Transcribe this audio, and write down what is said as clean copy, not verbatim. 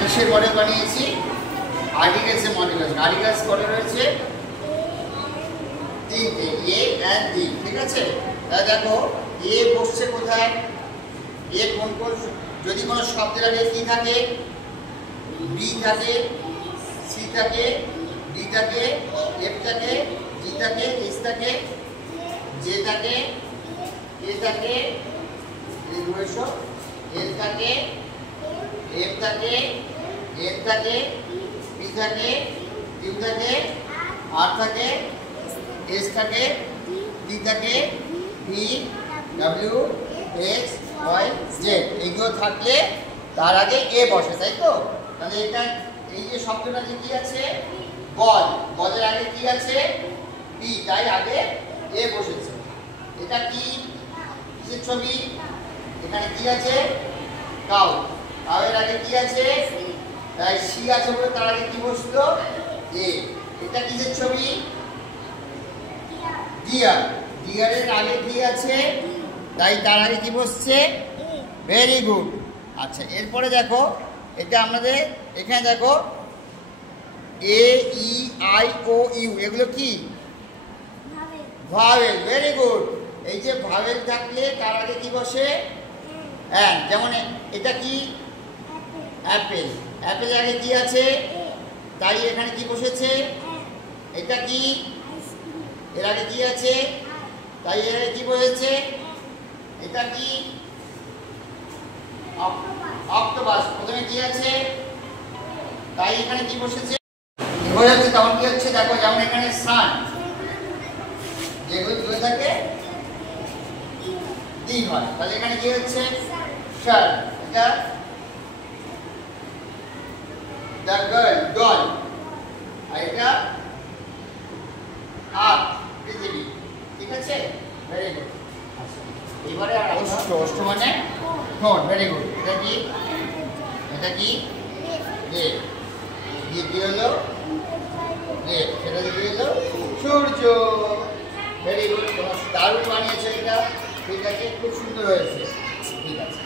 কিসের মডেল বানিয়েছি? আর্টিকেলসের মডেল আছে। আর্টিকেলস কত রয়েছে? 3টে, এ এন্ড ডি। ঠিক আছে, তাহলে দেখো এ বসছে কোথায়? এ কোন কোন, যদি কোনো শব্দের আগে কি থাকে? বি থাকে, সি থাকে, ডি থাকে, এফ থাকে, জি থাকে, এস থাকে, জে থাকে, এ থাকে, এল থাকে, এফ থাকে, এন থাকে, পি থাকে, কিউ থাকে, আর থাকে, এস থাকে, ডি থাকে, V, W, X, Y, Z. এইগুলো থাকলে তার আগে এ বসে, তাই তো? তাহলে এটা এই যে শব্দটা কি আছে? বল। বলের আগে কি আছে? বি, তাই আগে এ বসেছে। এটা কি কিসের ছবি? এখানে কি আছে? কাউ। কাউয়ের আগে কি আছে? তাই সি আছে বলে তার আগে কি বসলো? এ। এটা কিসের ছবি? ডিয়ার। ডিয়ারের আগে কি আছে? তাই তার আগে কি বসছে? Very good. আচ্ছা, এরপরে দেখো এটা আমাদের এখানে দেখো এ ই আই ও ইউ, এগুলো কি? ভাওয়েল। Very good. এই যে ভাওয়েল থাকলে তার আগে কি বসে? হ্যাঁ, যেমন এটা কি? অ্যাপেল। অ্যাপেল আগে কি আছে? তাই এখানে কি বসেছে? এটা কি? এর আগে কি আছে? তাই এর আগে কি বসেছে? এটা কি? অক্টোপাস। প্রথমে কি আছে? তাই এখানে কি বসেছে? বোঝা যাচ্ছে তখন কি হচ্ছে? দেখো যেমন এখানে সান, যেগুলো জুড়ে থাকে দিন হয়, তাহলে এখানে কি হচ্ছে? সান। এটা দ্য গার্ল, ডল। আর এটা আর্থ, পৃথিবী। ঠিক আছে, ভেরি গুড। এবারে আর অষ্ট। অষ্ট মানে ঠোঁট। Very good. এটা কি? এটা কি? লেপ। দিয়ে কি হলো? লেপ। সেটা দিয়ে হলো সূর্য। Very good. তোমার দারুণ বানিয়েছে এটা। ঠিক আছে, খুব সুন্দর হয়েছে। ঠিক আছে।